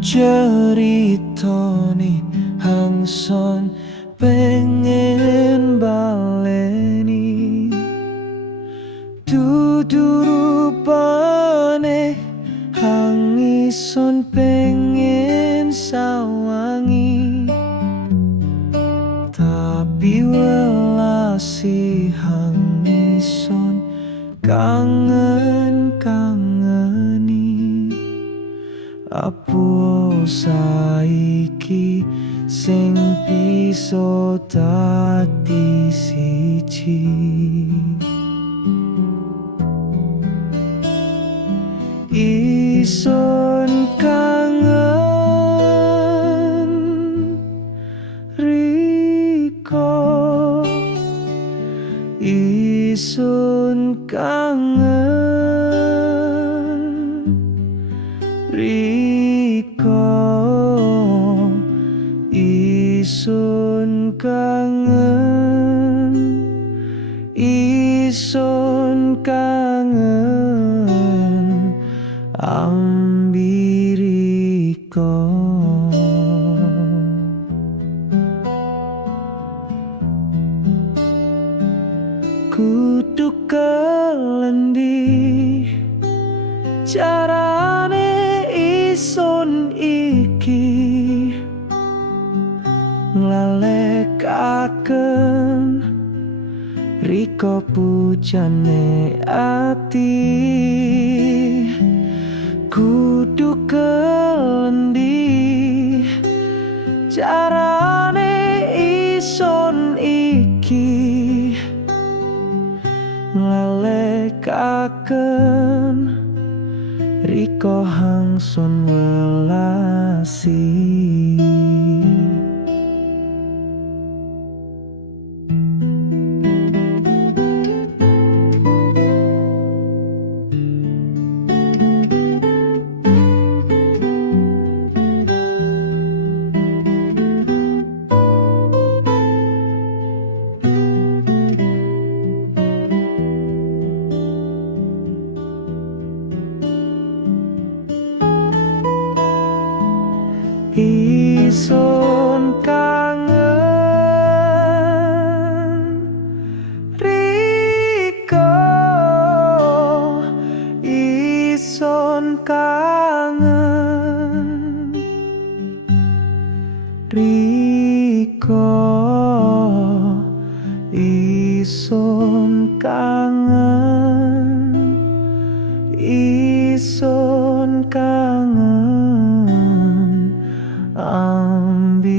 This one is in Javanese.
ceritane hangson pengen baleni dudu rupane hangison pengen sawangi tapi welasi hangison kangen-kangeni apo saiki sing bisa dadi siji ison kangen riko ison kangen riko ison kangen ison kangen ambiriko kudu kelendi carane ison iki nglalekaken riko pujane ati kudu kelendi carane ison iki nglalekaken riko hangson welasi ison kangen riko ison kangen riko ison kangen ison kangen ambiriko